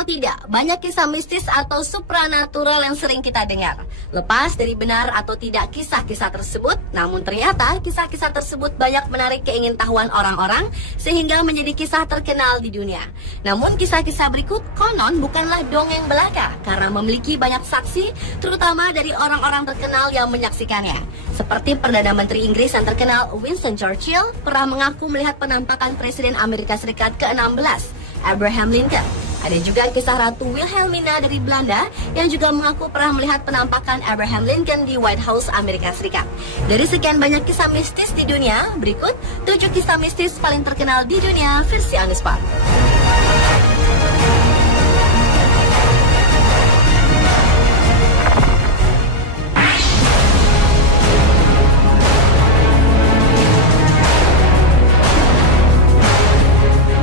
atau tidak, banyak kisah mistis atau supranatural yang sering kita dengar. Lepas dari benar atau tidak kisah-kisah tersebut, namun ternyata kisah-kisah tersebut banyak menarik keingintahuan orang-orang sehingga menjadi kisah terkenal di dunia. Namun kisah-kisah berikut konon bukanlah dongeng belaka karena memiliki banyak saksi, terutama dari orang-orang terkenal yang menyaksikannya. Seperti Perdana Menteri Inggris yang terkenal Winston Churchill pernah mengaku melihat penampakan Presiden Amerika Serikat ke-16, Abraham Lincoln. Ada juga kisah Ratu Wilhelmina dari Belanda yang juga mengaku pernah melihat penampakan Abraham Lincoln di White House Amerika Serikat. Dari sekian banyak kisah mistis di dunia, berikut 7 kisah mistis paling terkenal di dunia versi On The Spot.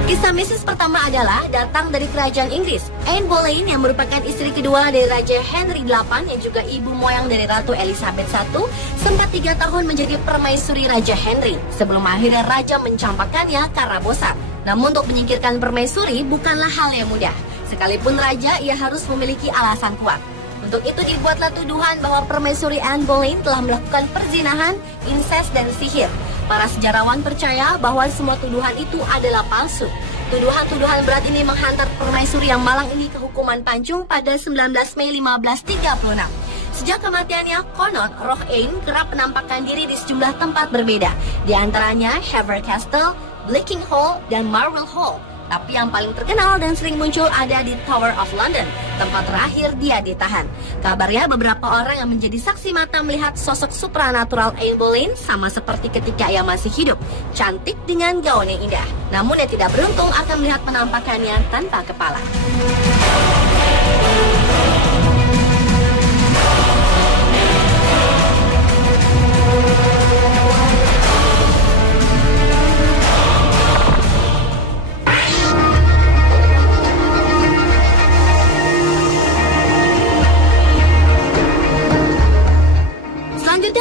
Kisah mistis pertama adalah datang dari kerajaan Inggris. Anne Boleyn yang merupakan istri kedua dari Raja Henry VIII yang juga ibu moyang dari Ratu Elizabeth I sempat 3 tahun menjadi permaisuri Raja Henry sebelum akhirnya Raja mencampakkannya karena bosan. Namun untuk menyingkirkan permaisuri bukanlah hal yang mudah. Sekalipun Raja, ia harus memiliki alasan kuat. Untuk itu dibuatlah tuduhan bahwa permaisuri Anne Boleyn telah melakukan perzinahan, incest, dan sihir. Para sejarawan percaya bahwa semua tuduhan itu adalah palsu. Tuduhan-tuduhan berat ini menghantar permaisuri yang malang ini ke hukuman pancung pada 19 Mei 1536. Sejak kematiannya, konon roh Anne kerap menampakkan diri di sejumlah tempat berbeda, di antaranya Hever Castle, Bleaking Hall, dan Marwell Hall. Tapi yang paling terkenal dan sering muncul ada di Tower of London, tempat terakhir dia ditahan. Kabarnya beberapa orang yang menjadi saksi mata melihat sosok supranatural Anne Boleyn sama seperti ketika ia masih hidup, cantik dengan gaun yang indah. Namun yang tidak beruntung akan melihat penampakannya tanpa kepala.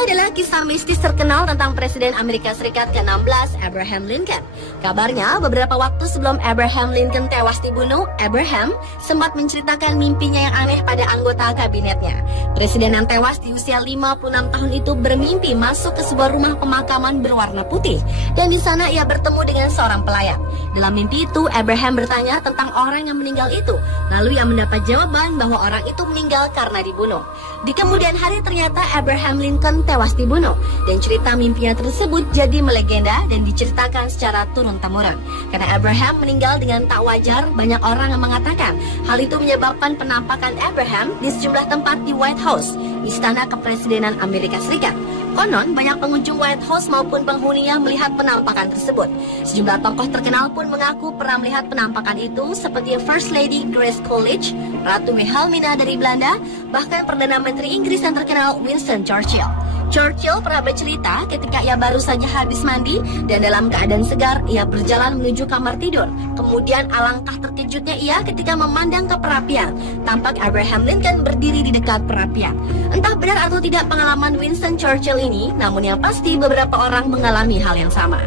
Adalah kisah mistis terkenal tentang Presiden Amerika Serikat ke-16, Abraham Lincoln. Kabarnya, beberapa waktu sebelum Abraham Lincoln tewas dibunuh, Abraham sempat menceritakan mimpinya yang aneh pada anggota kabinetnya. Presiden yang tewas di usia 56 tahun itu bermimpi masuk ke sebuah rumah pemakaman berwarna putih, dan di sana ia bertemu dengan seorang pelayan. Dalam mimpi itu, Abraham bertanya tentang orang yang meninggal itu, lalu ia mendapat jawaban bahwa orang itu meninggal karena dibunuh. Di kemudian hari ternyata Abraham Lincoln tewas dibunuh, dan cerita mimpinya tersebut jadi melegenda dan diceritakan secara turun-temurun. Karena Abraham meninggal dengan tak wajar, banyak orang yang mengatakan hal itu menyebabkan penampakan Abraham di sejumlah tempat di White House, istana kepresidenan Amerika Serikat. Konon, banyak pengunjung White House maupun penghuninya melihat penampakan tersebut. Sejumlah tokoh terkenal pun mengaku pernah melihat penampakan itu, seperti First Lady Grace Coolidge, Ratu Wilhelmina dari Belanda, bahkan Perdana Menteri Inggris yang terkenal Winston Churchill. Churchill pernah bercerita ketika ia baru saja habis mandi dan dalam keadaan segar, ia berjalan menuju kamar tidur. Kemudian alangkah terkejutnya ia ketika memandang ke perapian. Tampak Abraham Lincoln berdiri di dekat perapian. Entah benar atau tidak pengalaman Winston Churchill ini, namun yang pasti beberapa orang mengalami hal yang sama.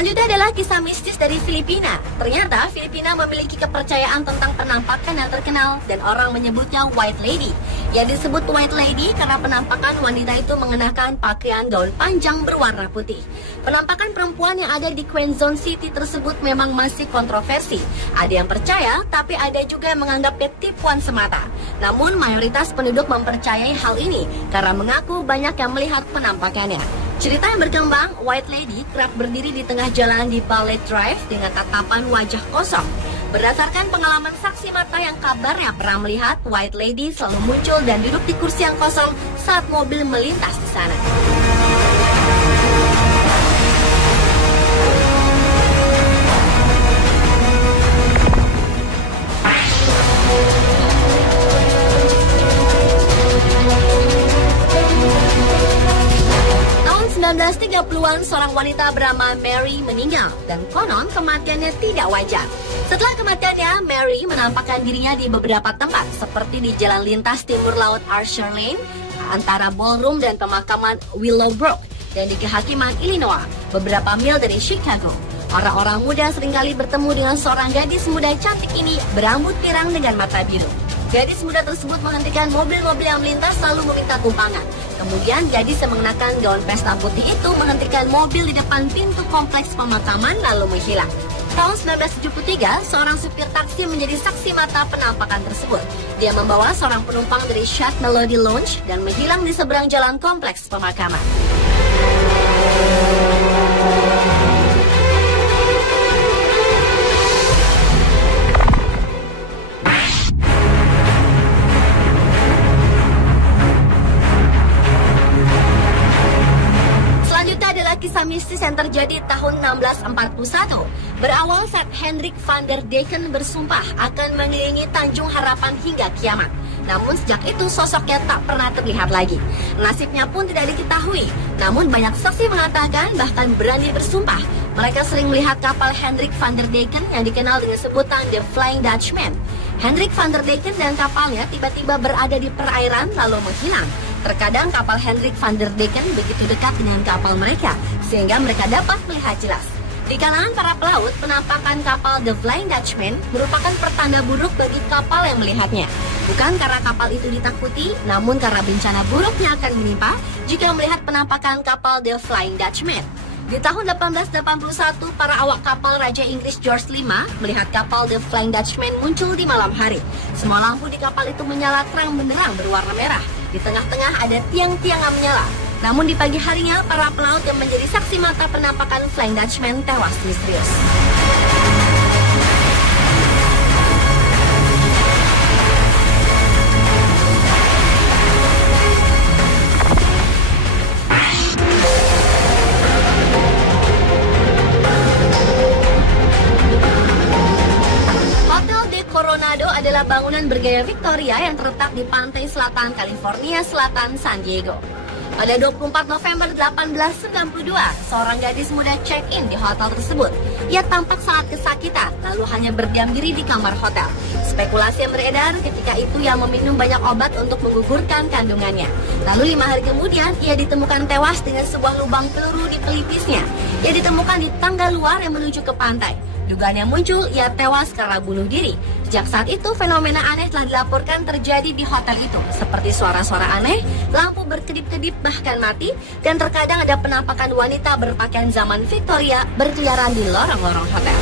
Selanjutnya adalah kisah mistis dari Filipina. Ternyata Filipina memiliki kepercayaan tentang penampakan yang terkenal dan orang menyebutnya White Lady. Yang disebut White Lady karena penampakan wanita itu mengenakan pakaian gaun panjang berwarna putih. Penampakan perempuan yang ada di Quezon City tersebut memang masih kontroversi. Ada yang percaya, tapi ada juga yang menganggapnya tipuan semata. Namun mayoritas penduduk mempercayai hal ini karena mengaku banyak yang melihat penampakannya. Cerita yang berkembang, White Lady kerap berdiri di tengah jalan di Ballet Drive dengan tatapan wajah kosong. Berdasarkan pengalaman saksi mata yang kabarnya pernah melihat, White Lady selalu muncul dan duduk di kursi yang kosong saat mobil melintas di sana. 1930-an, seorang wanita bernama Mary meninggal dan konon kematiannya tidak wajar. Setelah kematiannya, Mary menampakkan dirinya di beberapa tempat seperti di jalan lintas timur laut Archer Lane, antara ballroom dan pemakaman Willowbrook, dan di kehakiman Illinois, beberapa mil dari Chicago. Orang-orang muda seringkali bertemu dengan seorang gadis muda cantik ini berambut pirang dengan mata biru. Gadis muda tersebut menghentikan mobil-mobil yang melintas lalu meminta tumpangan. Kemudian gadis yang mengenakan gaun pesta putih itu menghentikan mobil di depan pintu kompleks pemakaman lalu menghilang. Tahun 1973, seorang supir taksi menjadi saksi mata penampakan tersebut. Dia membawa seorang penumpang dari Shad Melody Lounge dan menghilang di seberang jalan kompleks pemakaman. Kisah mistis yang terjadi tahun 1641 berawal saat Hendrik van der Decken bersumpah akan mengelilingi Tanjung Harapan hingga kiamat. Namun sejak itu sosoknya tak pernah terlihat lagi. Nasibnya pun tidak diketahui. Namun banyak saksi mengatakan bahkan berani bersumpah mereka sering melihat kapal Hendrik van der Decken yang dikenal dengan sebutan The Flying Dutchman. Hendrik van der Decken dan kapalnya tiba-tiba berada di perairan lalu menghilang. Terkadang kapal Hendrik van der Decken begitu dekat dengan kapal mereka, sehingga mereka dapat melihat jelas. Di kalangan para pelaut, penampakan kapal The Flying Dutchman merupakan pertanda buruk bagi kapal yang melihatnya. Bukan karena kapal itu ditakuti, namun karena bencana buruknya akan menimpa jika melihat penampakan kapal The Flying Dutchman. Di tahun 1881, para awak kapal Raja Inggris George V melihat kapal The Flying Dutchman muncul di malam hari. Semua lampu di kapal itu menyala terang benderang berwarna merah. Di tengah-tengah ada tiang-tiang yang menyala. Namun di pagi harinya, para pelaut yang menjadi saksi mata penampakan Flying Dutchman tewas misterius. Coronado adalah bangunan bergaya Victoria yang terletak di pantai selatan California Selatan, San Diego. Pada 24 November 1892, seorang gadis muda check-in di hotel tersebut. Ia tampak sangat kesakitan, lalu hanya berdiam diri di kamar hotel. Spekulasi yang beredar ketika itu ia meminum banyak obat untuk menggugurkan kandungannya. Lalu 5 hari kemudian, ia ditemukan tewas dengan sebuah lubang peluru di pelipisnya. Ia ditemukan di tangga luar yang menuju ke pantai. Dugaan yang muncul, ia tewas karena bunuh diri. Sejak saat itu, fenomena aneh telah dilaporkan terjadi di hotel itu, seperti suara-suara aneh, lampu berkedip-kedip bahkan mati, dan terkadang ada penampakan wanita berpakaian zaman Victoria berkeliaran di lorong-lorong hotel.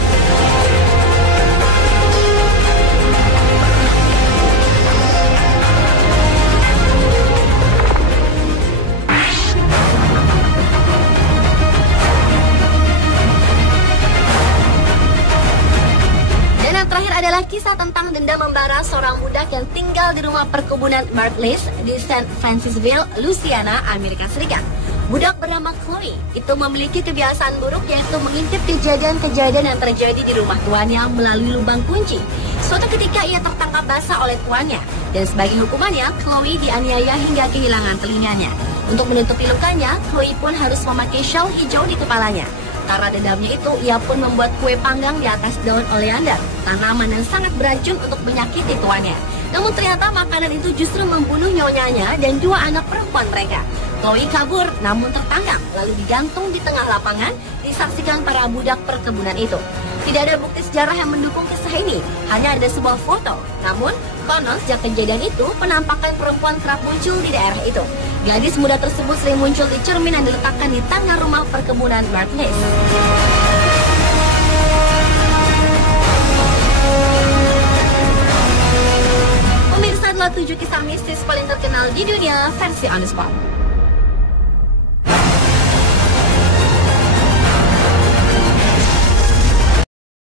Adalah kisah tentang dendam membara seorang budak yang tinggal di rumah perkebunan Martleys di St. Francisville, Louisiana, Amerika Serikat. Budak bernama Chloe itu memiliki kebiasaan buruk yaitu mengintip kejadian-kejadian yang terjadi di rumah tuannya melalui lubang kunci. Suatu ketika ia tertangkap basah oleh tuannya dan sebagai hukumannya Chloe dianiaya hingga kehilangan telinganya. Untuk menutupi lukanya, Chloe pun harus memakai shawl hijau di kepalanya. Karena dendamnya itu, ia pun membuat kue panggang di atas daun oleander, tanaman yang sangat beracun untuk menyakiti tuannya. Namun ternyata makanan itu justru membunuh nyonyanya dan 2 anak perempuan mereka. Chloe kabur, namun tertangkap, lalu digantung di tengah lapangan, disaksikan para budak perkebunan itu. Tidak ada bukti sejarah yang mendukung kisah ini, hanya ada sebuah foto. Namun, konon sejak kejadian itu, penampakan perempuan kerap muncul di daerah itu. Gadis muda tersebut sering muncul di cermin yang diletakkan di tangga rumah perkebunan Martleys. Pemirsa adalah 7 kisah mistis paling terkenal di dunia versi On The Spot.